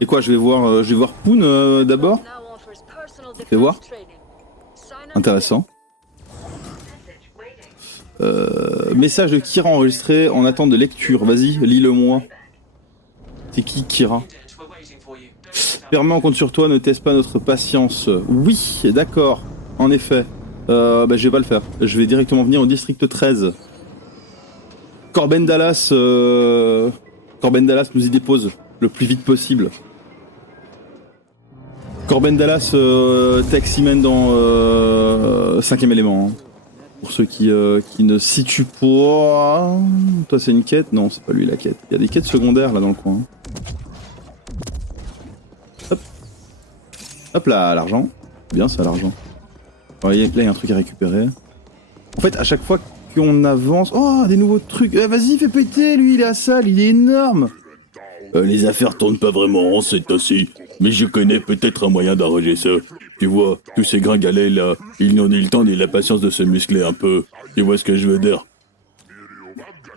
Et quoi, je vais voir Poon d'abord. Fais voir. Intéressant. Message de Kira enregistré en attente de lecture. Vas-y, lis-le-moi. C'est qui Kira? Permet, on compte sur toi, ne teste pas notre patience. Oui, d'accord, en effet. Je vais pas le faire. Je vais directement venir au district 13. Corben Dallas nous y dépose le plus vite possible. Corben Dallas, taximan dans 5ème élément. Hein. Pour ceux qui ne situent pas... Toi c'est une quête? Non, c'est pas lui la quête. Il y a des quêtes secondaires là dans le coin. Hop. Hop là, l'argent. Bien ça, l'argent. Là il y a un truc à récupérer. En fait, à chaque fois qu'on avance... Oh, des nouveaux trucs. Vas-y, fais péter, lui, il est à salle, il est énorme. Les affaires tournent pas vraiment en c'est ainsi. Mais je connais peut-être un moyen d'arranger ça. Tu vois, tous ces gringalets là, ils n'ont ni le temps ni la patience de se muscler un peu. Tu vois ce que je veux dire?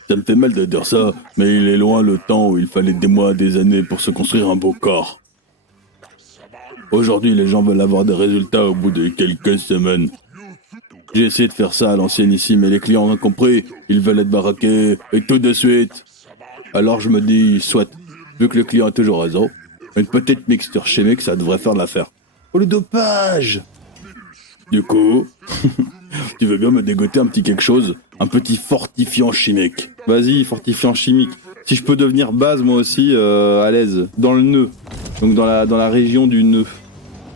Ça me fait mal de dire ça, mais il est loin le temps où il fallait des mois, des années pour se construire un beau corps. Aujourd'hui, les gens veulent avoir des résultats au bout de quelques semaines. J'ai essayé de faire ça à l'ancienne ici, mais les clients ont compris, ils veulent être baraqués, et tout de suite. Alors je me dis, soit, vu que le client a toujours raison, une petite mixture chimique, ça devrait faire l'affaire. Oh, le dopage! Du coup, tu veux bien me dégoter un petit quelque chose? Un petit fortifiant chimique. Vas-y, fortifiant chimique. Si je peux devenir base, moi aussi, à l'aise. Dans le nœud. Donc dans la région du nœud.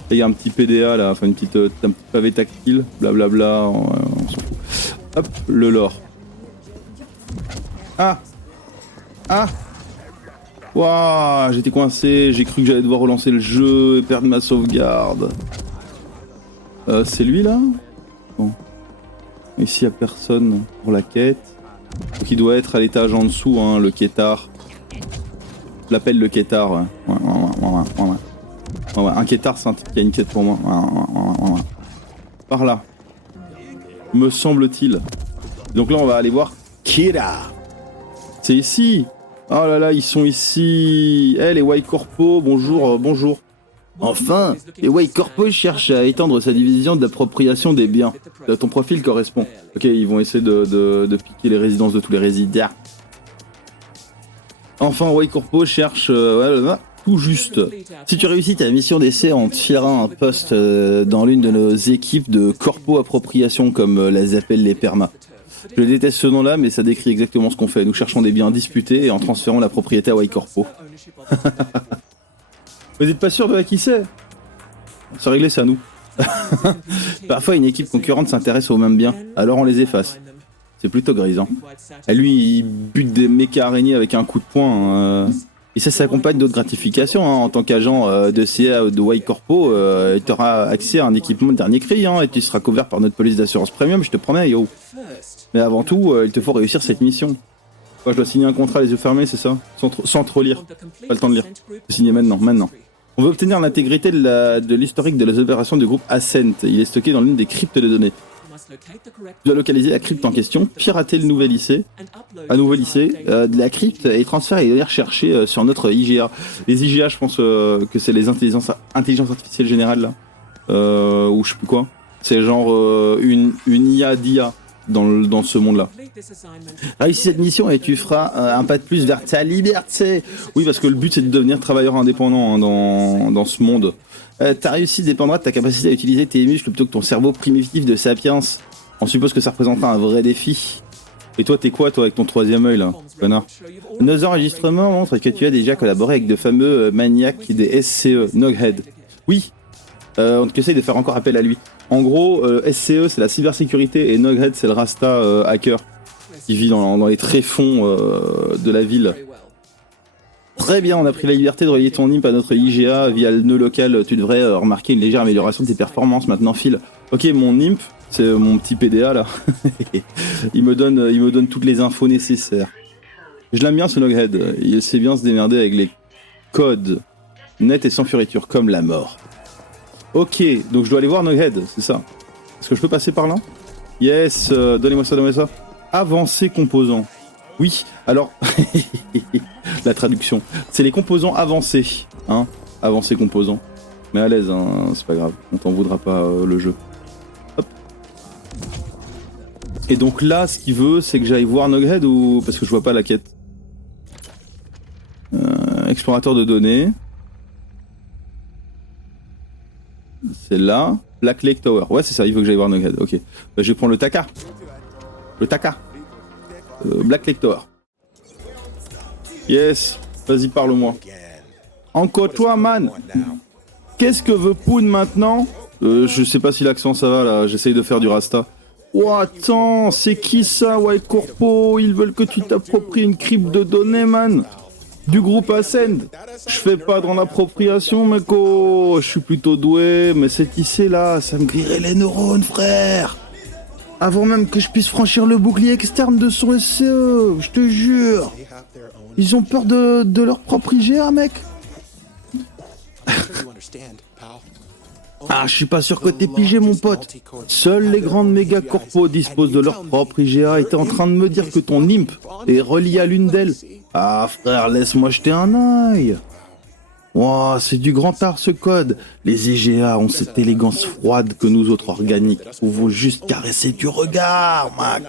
Il y a un petit PDA là, enfin un petit pavé tactile, blablabla, on s'en fout. Hop, le lore. Ah! Ah! Waouh, j'étais coincé, j'ai cru que j'allais devoir relancer le jeu et perdre ma sauvegarde. C'est lui là? Bon. Ici y a personne pour la quête. Donc il doit être à l'étage en dessous, hein, le quêtard. Je l'appelle le quêtard, ouais. Ouais, un quêtard, c'est un type qui a une quête pour moi. Par là. Me semble-t-il. Donc là, on va aller voir Kira. C'est ici. Oh là là, ils sont ici. Les White Corpo, bonjour, bonjour. Enfin, les White Corpo cherchent à étendre sa division d'appropriation des biens. Ton profil correspond. Ok, ils vont essayer de piquer les résidences de tous les résidents. Enfin, White Corpo cherche... tout juste. Si tu réussis ta mission d'essai, on te filera un poste dans l'une de nos équipes de corpo appropriation, comme les appellent les permas. Je déteste ce nom-là, mais ça décrit exactement ce qu'on fait. Nous cherchons des biens disputés et en transférons la propriété à White Corpo. Vous êtes pas sûr de qui c'est? Se régler, c'est à nous. Parfois, une équipe concurrente s'intéresse aux mêmes biens, alors on les efface. C'est plutôt grisant. Et lui, il bute des méca araignées avec un coup de poing. Et ça s'accompagne d'autres gratifications. Hein. En tant qu'agent de CA ou de White Corpo, tu auras accès à un équipement de dernier cri et tu seras couvert par notre police d'assurance premium, je te promets, yo. Mais avant tout, il te faut réussir cette mission. Moi, je dois signer un contrat les yeux fermés, c'est ça? Sans trop lire. Pas le temps de lire. Je signer maintenant. On veut obtenir l'intégrité de l'historique de les opérations du groupe Ascent. Il est stocké dans l'une des cryptes de données. Tu dois localiser la crypte en question, pirater le nouveau lycée de la crypte et transférer et les rechercher sur notre IGA. Les IGA, je pense que c'est les intelligences artificielles générales là, ou je sais plus quoi. C'est genre une IA d'IA dans ce monde-là. Réussis cette mission et tu feras un pas de plus vers ta liberté. Oui, parce que le but c'est de devenir travailleur indépendant hein, dans ce monde. Ta réussite dépendra de ta capacité à utiliser tes muscles plutôt que ton cerveau primitif de sapiens. On suppose que ça représentera un vrai défi. Et toi, t'es quoi, toi, avec ton troisième œil, là, connard? Nos enregistrements montrent que tu as déjà collaboré avec de fameux maniaques des SCE, Noghead. Oui, on te conseille de faire encore appel à lui. En gros, SCE, c'est la cybersécurité, et Noghead, c'est le Rasta hacker, qui vit dans les tréfonds de la ville. Très bien, on a pris la liberté de relier ton imp à notre IGA via le nœud local. Tu devrais remarquer une légère amélioration de tes performances maintenant, Phil. Ok, mon imp, c'est mon petit PDA là. il me donne toutes les infos nécessaires. Je l'aime bien ce Noghead. Il sait bien se démerder avec les codes nets et sans fioriture, comme la mort. Ok, donc je dois aller voir Noghead, c'est ça. Est-ce que je peux passer par là? Yes, donnez-moi ça. Avancer composant. Oui, alors, la traduction, c'est les composants avancés. hein, avant ses composants. Mais à l'aise, hein, c'est pas grave, on t'en voudra pas le jeu. Hop. Et donc là, ce qu'il veut, c'est que j'aille voir Nughead ou... Parce que je vois pas la quête. Explorateur de données. C'est là. Black Lake Tower. Ouais, c'est ça, il veut que j'aille voir Nughead. Ok. Bah, je vais prendre le Taka. Le Taka. Black Lake Tower. Yes. Vas-y, parle-moi. Encore toi, man. Qu'est-ce que veut Poon maintenant? Je sais pas si l'accent ça va là. J'essaye de faire du Rasta. Oh, attends, c'est qui ça, White Corpo? Ils veulent que tu t'appropries une crypte de données, man. Du groupe Ascend. Je fais pas dans l'appropriation, mec. Oh, je suis plutôt doué, mais cette IC là, ça me grillerait les neurones, frère. Avant même que je puisse franchir le bouclier externe de son SCE, je te jure. Ils ont peur de leur propre IGA, mec. Ah, je suis pas sûr que t'es pigé, mon pote. Seules les grandes méga corpos disposent de leur propre IGA et t'es en train de me dire que ton imp est relié à l'une d'elles. Ah, frère, laisse-moi jeter un œil. Wow, c'est du grand art ce code. Les IGA ont cette élégance froide que nous autres organiques pouvons juste caresser du regard, Mac.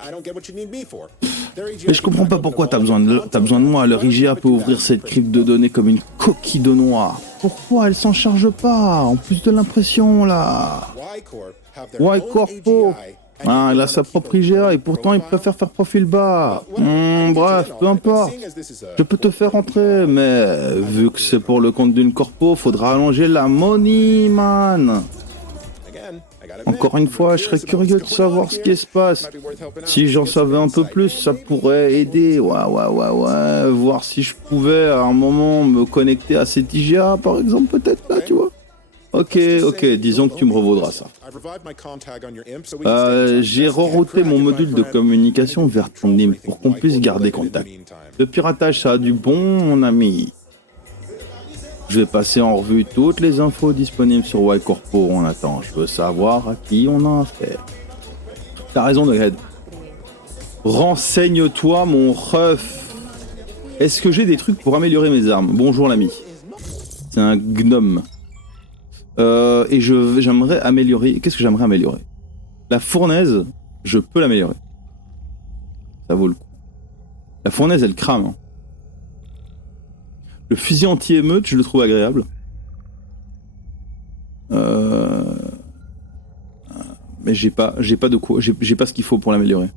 Mais je comprends pas pourquoi t'as besoin de moi. Leur IGA peut ouvrir cette crypte de données comme une coquille de noix. Pourquoi elle s'en charge pas, en plus de l'impression, là? Y Corpo. Ah, il a sa propre IGA et pourtant il préfère faire profil bas. Bref, peu importe. Je peux te faire entrer, mais vu que c'est pour le compte d'une corpo, faudra allonger la money, man. Encore une fois, je serais curieux de savoir ce qui se passe. Si j'en savais un peu plus, ça pourrait aider. Ouais. Voir si je pouvais à un moment me connecter à cette IGA, par exemple, peut-être là, tu vois. Ok, disons que tu me revaudras ça. J'ai rerouté mon module de communication vers ton IM pour qu'on puisse garder contact. Le piratage, ça a du bon, mon ami. Je vais passer en revue toutes les infos disponibles sur Y Corpo. On attend, je veux savoir à qui on a affaire. T'as raison, Nughead. Renseigne-toi, mon ref. Est-ce que j'ai des trucs pour améliorer mes armes? Bonjour, l'ami. C'est un gnome. Et j'aimerais améliorer... Qu'est-ce que j'aimerais améliorer? La fournaise, je peux l'améliorer. Ça vaut le coup. La fournaise, elle crame. Hein. Le fusil anti-émeute, je le trouve agréable. Mais j'ai pas de quoi... J'ai pas ce qu'il faut pour l'améliorer.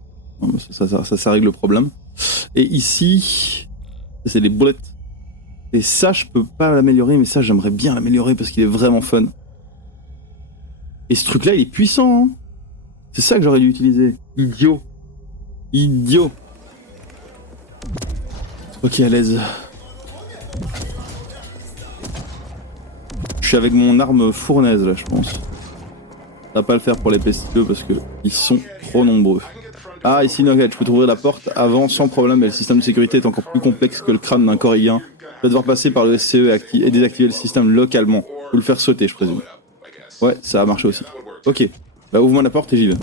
Ça règle le problème. Et ici, c'est les boulettes. Et ça, je peux pas l'améliorer, mais ça, j'aimerais bien l'améliorer parce qu'il est vraiment fun. Et ce truc-là, il est puissant. Hein. C'est ça que j'aurais dû utiliser. Idiot. Ok, à l'aise. Je suis avec mon arme fournaise, là, je pense. Ça va pas le faire pour les pestileux parce que ils sont trop nombreux. Ah, ici, Nughead, je peux t'ouvrir la porte avant sans problème, et le système de sécurité est encore plus complexe que le crâne d'un corrigien. Je vais devoir passer par le SCE et désactiver le système localement. Ou le faire sauter, je présume. Ouais, ça a marché aussi. Ok. Bah, ouvre-moi la porte et j'y vais.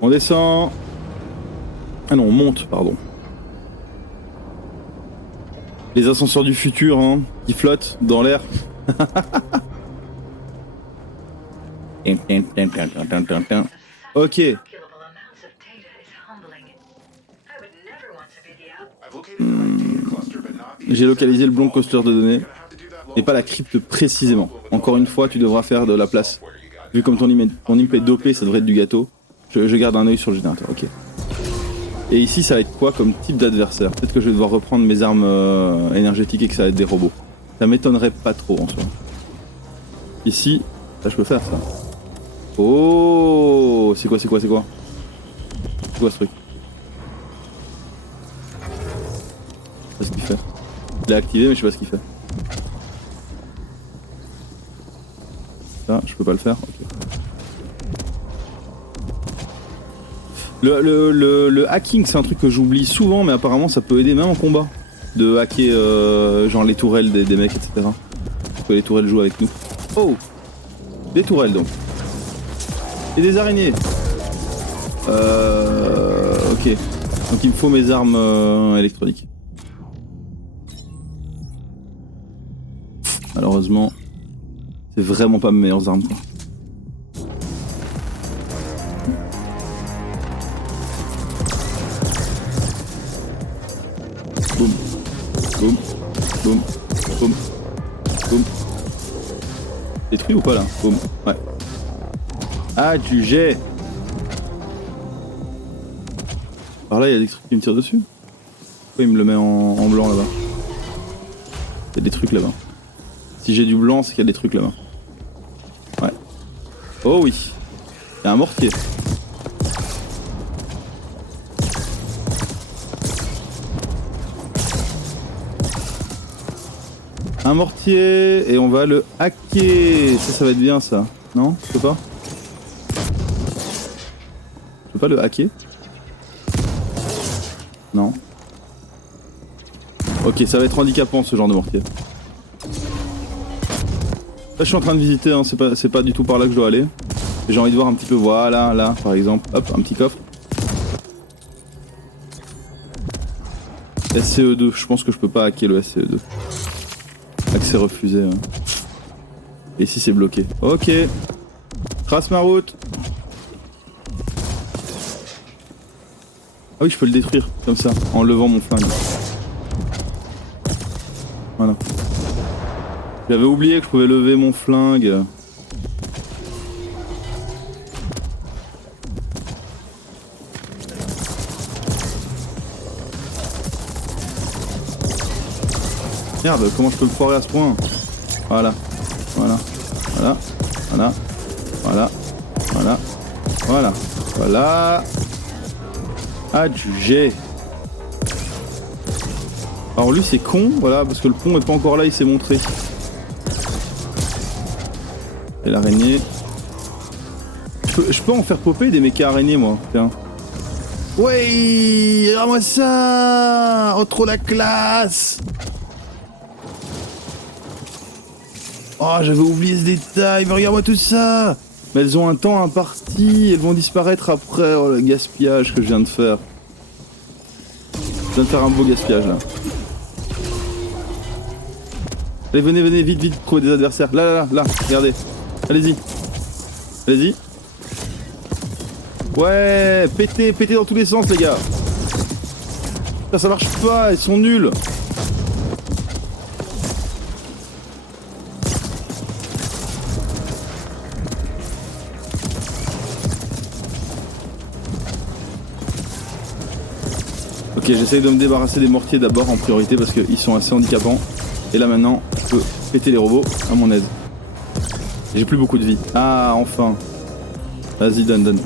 On descend. Ah non, on monte, pardon. Les ascenseurs du futur, hein, qui flottent dans l'air. Ok. J'ai localisé le bloc cluster de données, et pas la crypte précisément. Encore une fois, tu devras faire de la place. Vu comme ton imp est dopé, ça devrait être du gâteau. Je garde un œil sur le générateur, ok. Et ici, ça va être quoi comme type d'adversaire? Peut-être que je vais devoir reprendre mes armes énergétiques et que ça va être des robots. Ça m'étonnerait pas trop en soi. Ici, ça je peux faire ça. Oh, c'est quoi? C'est quoi ce truc? Je sais pas ce qu'il fait. Je l'ai activé mais je sais pas ce qu'il fait. Ça, je peux pas le faire, ok. Le hacking, c'est un truc que j'oublie souvent, mais apparemment ça peut aider même en combat. De hacker genre les tourelles des mecs, etc. Parce que les tourelles jouent avec nous. Oh! Des tourelles donc. Et des araignées. Ok. Donc il me faut mes armes électroniques. Malheureusement, c'est vraiment pas mes meilleures armes, quoi. Boum, boum, boum, boum, boum. Détruit ou pas là? Boum, ouais. Ah, du jet. Par là, il y a des trucs qui me tirent dessus. Pourquoi il me le met en blanc là-bas? Il y a des trucs là-bas. Si j'ai du blanc, c'est qu'il y a des trucs là-bas. Ouais. Oh oui. Il y a un mortier. Un mortier et on va le hacker. Ça va être bien ça. Non? Je peux pas? Je peux pas le hacker? Non. Ok, ça va être handicapant ce genre de mortier. Là je suis en train de visiter, hein. C'est pas du tout par là que je dois aller. J'ai envie de voir un petit peu, voilà, là par exemple. Hop, un petit coffre. SCE2, je pense que je peux pas hacker le SCE2. Accès refusé. Hein. Et ici c'est bloqué. Ok. Trace ma route. Ah oui, je peux le détruire comme ça, en levant mon flingue. Voilà. J'avais oublié que je pouvais lever mon flingue. Merde, comment je peux me foirer à ce point? Voilà, voilà, voilà, voilà, voilà, voilà, voilà, voilà. Ah, du jet. Alors lui c'est con, voilà, parce que le pont est pas encore là, il s'est montré. Et l'araignée. Je peux en faire popper des mechas araignées moi, tiens. Ouais, regarde-moi ça. Oh, trop la classe. Oh, j'avais oublié ce détail, mais regarde-moi tout ça. Mais elles ont un temps imparti, elles vont disparaître après. Oh, le gaspillage que je viens de faire. Je viens de faire un beau gaspillage là. Allez, venez, vite, trouver des adversaires. Là, regardez. Allez-y. Allez-y. Ouais, pétez dans tous les sens, les gars. Ça marche pas, ils sont nuls. Ok, j'essaye de me débarrasser des mortiers d'abord en priorité parce qu'ils sont assez handicapants. Et là maintenant, je peux péter les robots à mon aise. J'ai plus beaucoup de vie. Ah, enfin. Vas-y, donne.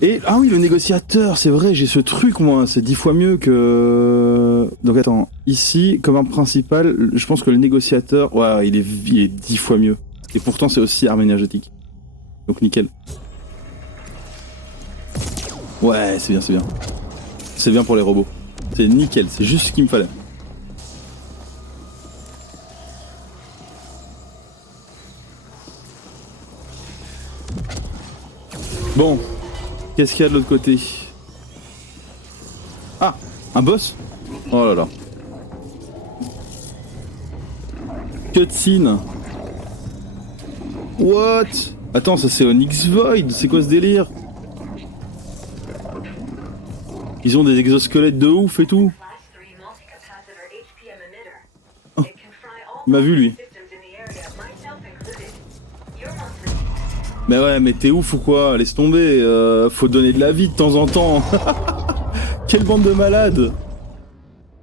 Et, ah oui, le négociateur, c'est vrai, j'ai ce truc, moi, c'est 10 fois mieux que... Donc attends, ici, comme arme principale, je pense que le négociateur, ouais, il est 10 fois mieux. Et pourtant, c'est aussi arme énergétique. Donc nickel. Ouais, c'est bien. C'est bien pour les robots. C'est nickel, c'est juste ce qu'il me fallait. Bon, qu'est-ce qu'il y a de l'autre côté? Ah, un boss? Oh là là. Cutscene. What? Attends, ça c'est Onyx Void, c'est quoi ce délire? Ils ont des exosquelettes de ouf et tout. Oh, il m'a vu lui. Mais ouais, mais t'es ouf ou quoi? Laisse tomber, faut donner de la vie de temps en temps. Quelle bande de malades.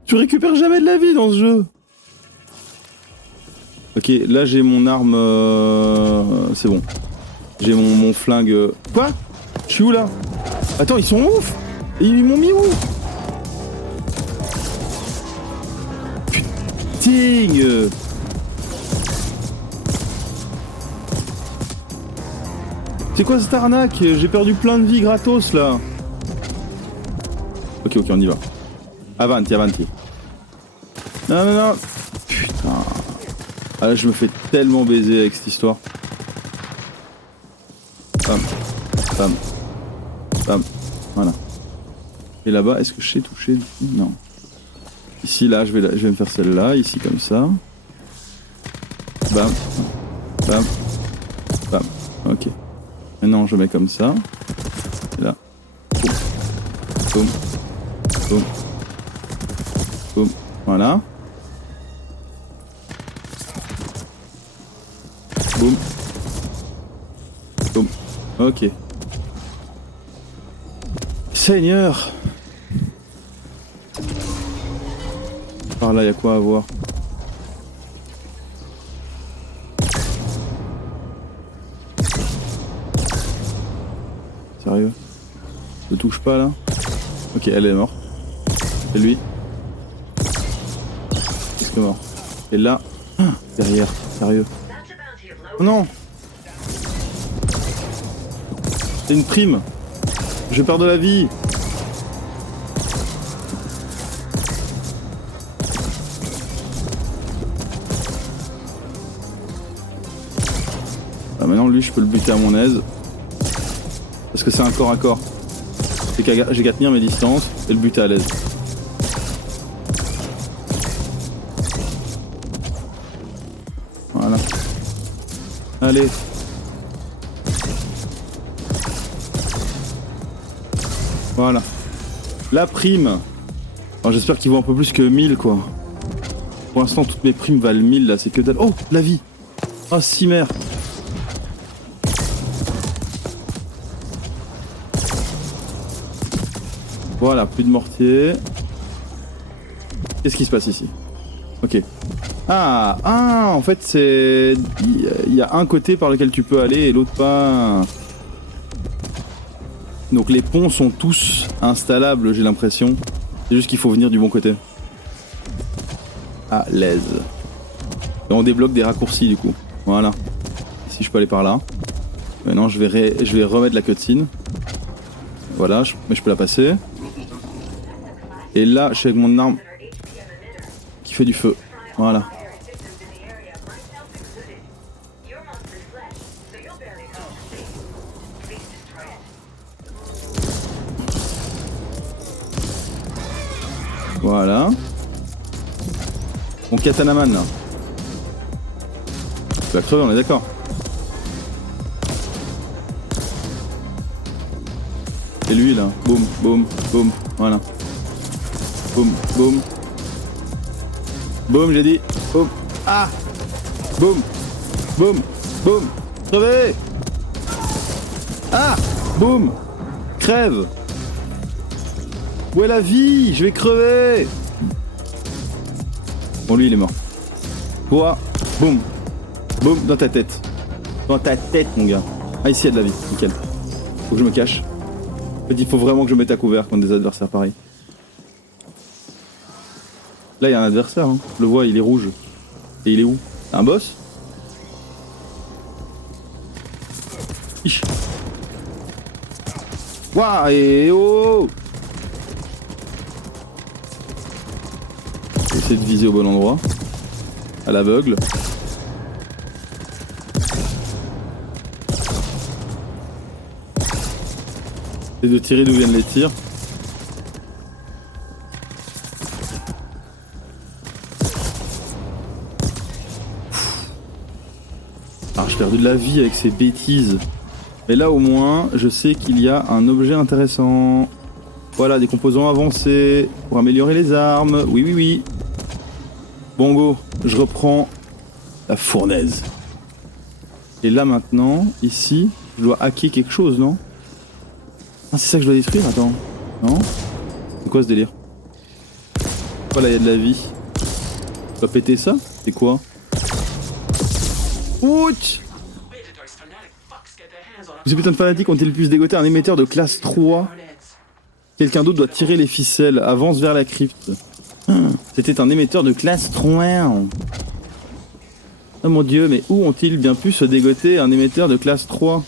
Tu récupères jamais de la vie dans ce jeu. Ok, là j'ai mon arme... c'est bon. J'ai mon flingue... Quoi? Je suis où là? Attends, ils sont ouf. Ils m'ont mis où? Putain. C'est quoi cette arnaque? J'ai perdu plein de vie gratos là. Ok, on y va. Avanti. Non. Putain. Ah là, je me fais tellement baiser avec cette histoire. Bam. Voilà. Et là-bas, est-ce que je sais toucher? Non. Ici, là, je vais me faire celle-là. Ici, comme ça. Bam. Bam. Bam. Ok. Maintenant je mets comme ça. Et là. Boum. Boum. Boum. Voilà. Boum. Boum. Ok. Seigneur. Par là, y a quoi à voir? Sérieux? Ne touche pas là? Ok, elle est morte. Et lui? Qu'est-ce que mort? Et là? Ah, derrière, sérieux? Oh non! C'est une prime! Je perds de la vie! Ah, maintenant lui je peux le buter à mon aise. Parce que c'est un corps à corps. J'ai qu'à tenir mes distances et le buter à l'aise. Voilà. Allez. Voilà. La prime. Alors j'espère qu'il vaut un peu plus que 1000 quoi. Pour l'instant toutes mes primes valent 1000 là, c'est que dalle. Oh, la vie. Oh, Cimer. Voilà, plus de mortier. Qu'est-ce qui se passe ici? Ok. Ah, en fait c'est... Il y a un côté par lequel tu peux aller et l'autre pas. Donc les ponts sont tous installables, j'ai l'impression. C'est juste qu'il faut venir du bon côté. À l'aise. Et on débloque des raccourcis du coup. Voilà. Si je peux aller par là. Maintenant je vais remettre la cutscene. Voilà, mais je peux la passer. Et là, je suis avec mon arme qui fait du feu. Voilà. Voilà. Mon katanaman là. Tu vas crever, on est d'accord. Et lui là. Boum, boum, boum. Voilà. Boum, boum. Boum, j'ai dit. Boum. Ah. Boum. Boum. Boum. Crevez. Ah. Boum. Crève. Où est la vie? Je vais crever. Bon, lui, il est mort. Toi. Boum. Boum. Dans ta tête. Dans ta tête, mon gars. Ah, ici, il y a de la vie. Nickel. Faut que je me cache. En fait, il faut vraiment que je mette à couvert contre des adversaires pareils. Là, il y a un adversaire, hein. Je le vois, il est rouge. Et il est où? Un boss? Ich. Waouh, et oh! Je vais essayer de viser au bon endroit. À l'aveugle. Et de tirer d'où viennent les tirs. Alors j'ai perdu de la vie avec ces bêtises. Mais là au moins je sais qu'il y a un objet intéressant. Voilà, des composants avancés pour améliorer les armes. Oui, oui, oui. Bon go, je reprends la fournaise. Et là maintenant, ici, je dois hacker quelque chose, non? Ah, c'est ça que je dois détruire? Attends. Non? C'est quoi ce délire? Voilà, il y a de la vie. Je dois péter ça? C'est quoi? Ouch! Ces putains de fanatiques ont-ils pu se dégoter un émetteur de classe 3? Quelqu'un d'autre doit tirer les ficelles. Avance vers la crypte. C'était un émetteur de classe 3. Oh mon dieu, mais où ont-ils bien pu se dégoter un émetteur de classe 3?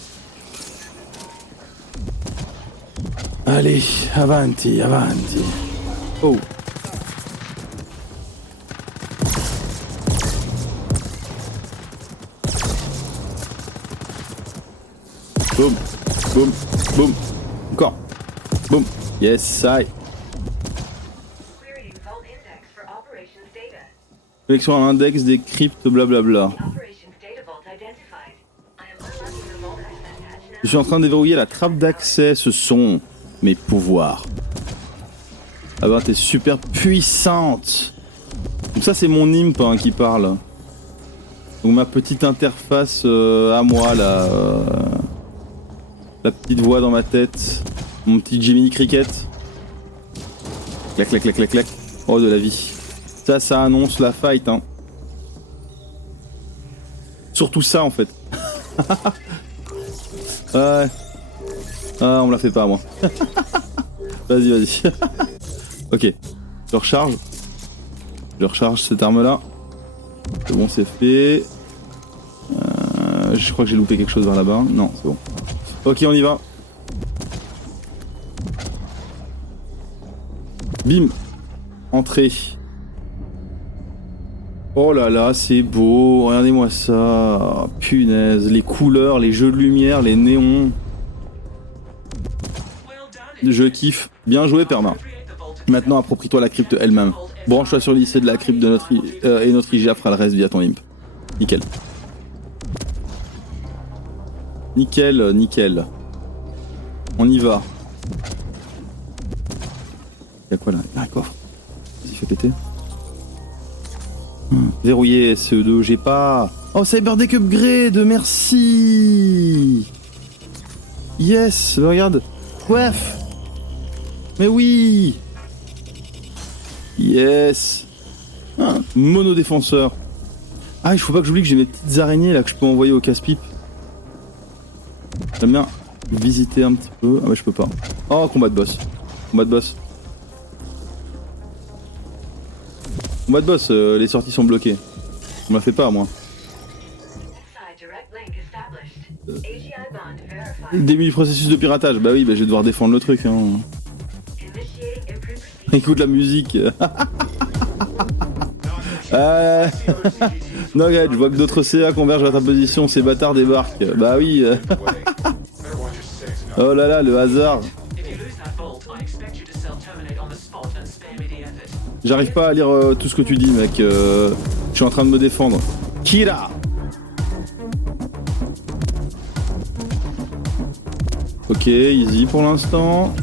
Allez, avanti, avanti. Oh. Boum, boum, boum. Encore. Boum. Yes, I. Collection à l'index des cryptes, blablabla. Je suis en train de déverrouiller la trappe d'accès. Ce sont mes pouvoirs. Ah bah t'es super puissante. Donc ça c'est mon imp hein, qui parle. Donc ma petite interface à moi là. La petite voix dans ma tête. Mon petit Jiminy Cricket. Clac clac clac clac clac. Oh de la vie. Ça annonce la fight hein. Surtout ça en fait. Ouais. Ah on me la fait pas moi. Vas-y vas-y. Ok. Je recharge. Je recharge cette arme là. C'est bon c'est fait. Je crois que j'ai loupé quelque chose vers là-bas. Non c'est bon. Ok on y va. Bim. Entrée. Oh là là, c'est beau, regardez-moi ça. Punaise, les couleurs, les jeux de lumière, les néons. Je kiffe. Bien joué, Perma. Maintenant, approprie-toi la crypte elle-même. Branche-toi sur l'IC de la crypte de notre et notre IGA fera le reste via ton imp. Nickel. Nickel, nickel. On y va. Y'a quoi là? Ah, coffre. Vas-y, fais péter. Verrouillé SE2, j'ai pas. Oh, Cyberdeck Upgrade, merci. Yes, regarde. Wef. Mais oui. Yes. Mono défenseur. Ah, il faut pas que j'oublie que j'ai mes petites araignées là que je peux envoyer au casse-pipe. J'aime bien visiter un petit peu. Ah, mais je peux pas. Oh, combat de boss. Combat de boss. Combat de boss, les sorties sont bloquées. On me la fait pas, moi. Début du processus de piratage. Bah oui, bah je vais devoir défendre le truc. Hein. Écoute la musique. Non, regarde, je vois que d'autres CA convergent vers ta position. Ces bâtards débarquent. Bah oui. Oh là là, le hasard. J'arrive pas à lire tout ce que tu dis, mec. Je suis en train de me défendre. Kira. Ok, easy pour l'instant.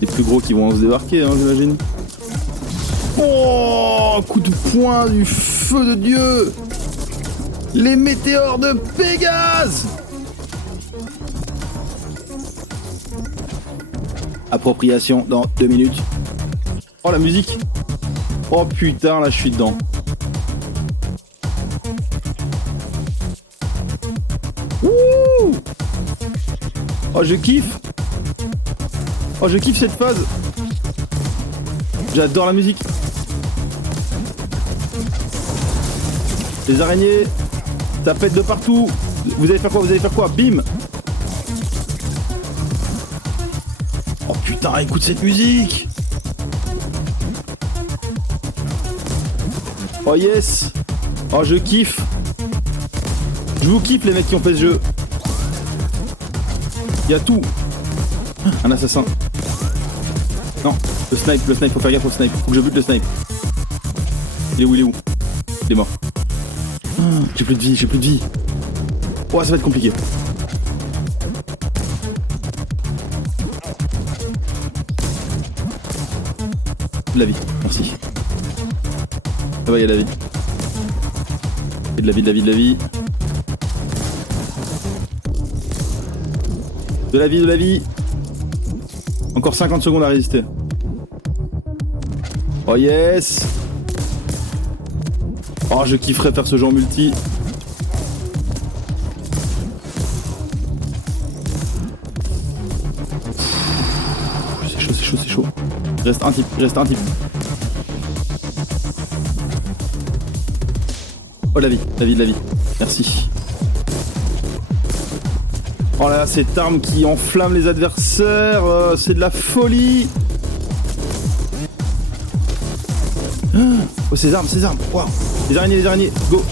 Les plus gros qui vont se débarquer, hein, j'imagine. Oh, coup de poing du feu de Dieu. Les météores de Pégase. Appropriation dans 2 minutes. Oh la musique. Oh putain, là je suis dedans. Ouh. Oh je kiffe. Oh je kiffe cette phase. J'adore la musique. Les araignées, ça pète de partout. Vous allez faire quoi? Vous allez faire quoi? Bim. Oh putain, écoute cette musique. Oh yes. Oh je kiffe. Je vous kiffe les mecs qui ont fait ce jeu. Il y a tout. Un assassin. Non, le snipe, faut faire gaffe au snipe. Faut que je bute le snipe. Il est où? Il est mort. J'ai plus de vie. Oh ça va être compliqué. De la vie, merci. Ça va, il y a de la vie. Et de la vie. De la vie. Encore 50 secondes à résister. Oh yes. Oh je kifferais faire ce jeu en multi. C'est chaud. Il reste un type. Oh la vie. Merci. Oh là là, cette arme qui enflamme les adversaires, c'est de la folie. Oh ces armes. Wow. Les araignées. Go.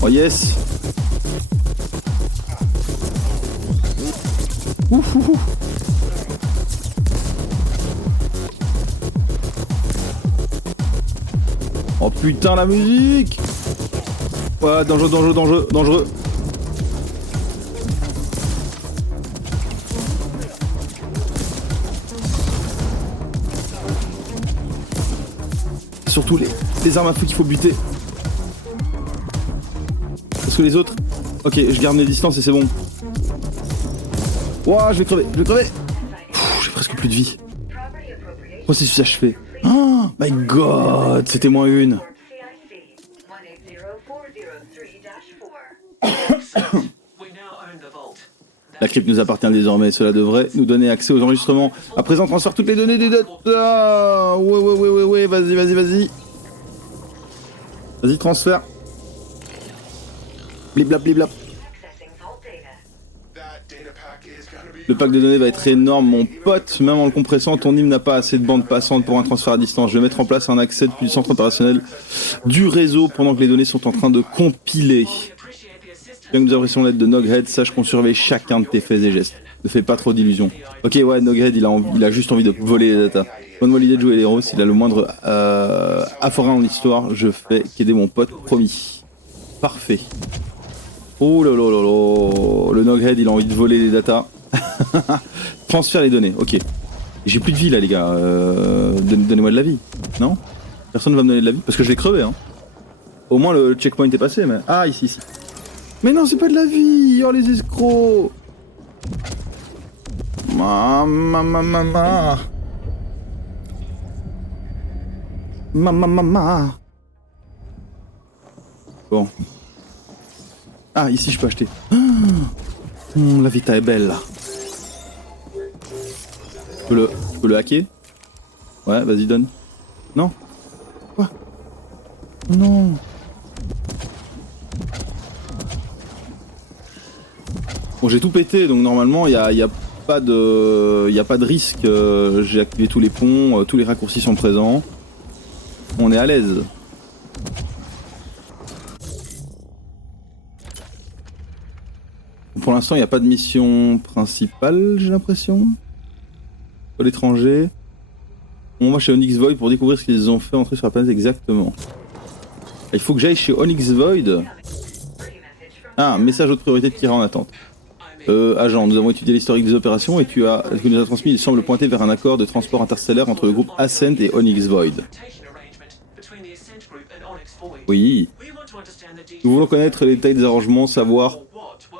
Oh yes. Ouf. Oh putain la musique. Ouais, dangereux, dangereux, dangereux, dangereux. Surtout les armes à feu qu'il faut buter. Parce que les autres... Ok, je garde mes distances et c'est bon. Ouah, je vais crever, je vais crever. J'ai presque plus de vie. Processus achevé. Oh my god, c'était moins une. La crypte nous appartient désormais, cela devrait nous donner accès aux enregistrements. À présent, transfère toutes les données du data. Ouais, vas-y, vas-y, vas-y. Vas-y, transfère. Bliblap, bliblap. Le pack de données va être énorme, mon pote. Même en le compressant, ton IM n'a pas assez de bande passante pour un transfert à distance. Je vais mettre en place un accès depuis le centre opérationnel du réseau pendant que les données sont en train de compiler. Bien que nous apprécions l'aide de Noghead, sache qu'on surveille chacun de tes faits et gestes. Ne fais pas trop d'illusions. Ok, ouais, Noghead, il a juste envie de voler les datas. Donne-moi l'idée de jouer les héros. S'il a le moindre affaire dans l'histoire, je fais qu'aider mon pote, promis. Parfait. Oh là là là là. Le Noghead, il a envie de voler les datas. Transfère les données, ok. J'ai plus de vie là, les gars. Donnez-moi de la vie. Non? Personne va me donner de la vie? Parce que je vais crever, hein. Au moins le checkpoint est passé, mais... Ah, ici, ici. Mais non, c'est pas de la vie. Oh, les escrocs. Mama. Bon. Ah, ici, je peux acheter. La vita est belle, là. Je peux le hacker? Ouais, vas-y, donne. Non? Quoi? Non. Bon, j'ai tout pété, donc normalement, il y a pas de risque. J'ai activé tous les ponts, tous les raccourcis sont présents. On est à l'aise. Pour l'instant, il n'y a pas de mission principale, j'ai l'impression. À l'étranger. On va chez Onyx Void pour découvrir ce qu'ils ont fait entrer sur la planète exactement. Il faut que j'aille chez Onyx Void. Ah, message haute priorité de Kira en attente. Agent, nous avons étudié l'historique des opérations et ce que nous a transmis, il semble pointer vers un accord de transport interstellaire entre le groupe Ascent et Onyx Void. Oui. Nous voulons connaître les détails des arrangements, savoir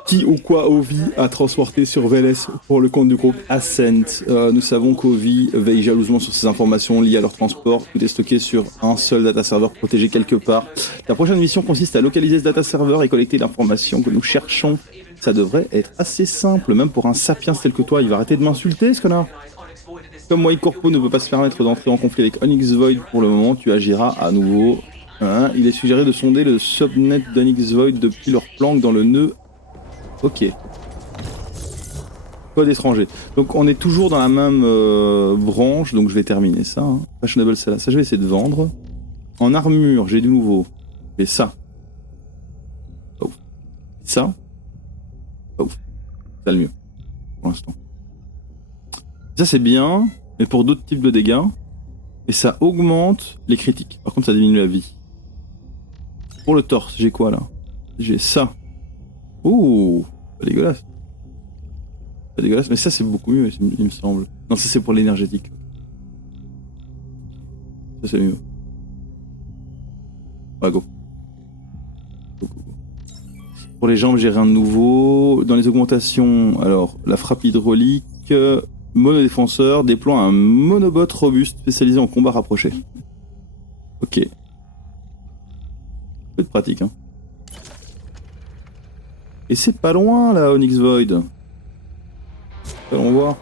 qui ou quoi Ovi a transporté sur Veles pour le compte du groupe Ascent. Nous savons qu'Ovi veille jalousement sur ces informations liées à leur transport. Tout est stocké sur un seul data server protégé quelque part. La prochaine mission consiste à localiser ce data server et collecter l'information que nous cherchons. Ça devrait être assez simple, même pour un sapiens tel que toi. Il va arrêter de m'insulter, ce connard. Comme White Corpo ne peut pas se permettre d'entrer en conflit avec Onyx Void pour le moment, tu agiras à nouveau. Hein, il est suggéré de sonder le subnet d'Onyx Void depuis leur planque dans le nœud. Ok. Code étranger. Donc on est toujours dans la même branche, donc je vais terminer ça. Hein. Fashionable, ça je vais essayer de vendre. En armure, j'ai du nouveau. J'ai ça. Oh. Ça. Oh. C'est le mieux. Pour l'instant. Ça c'est bien, mais pour d'autres types de dégâts. Et ça augmente les critiques. Par contre ça diminue la vie. Pour le torse, j'ai quoi là? J'ai ça. Ouh, pas dégueulasse. Pas dégueulasse, mais ça c'est beaucoup mieux, il me semble. Non, ça c'est pour l'énergétique. Ça c'est mieux. Ouais, go. Pour les jambes, j'ai rien de nouveau. Dans les augmentations, alors, la frappe hydraulique, monodéfenseur, déploie un monobot robuste spécialisé en combat rapproché. Ok. Peu de pratique, hein. Et c'est pas loin là, Onyx Void. Allons voir.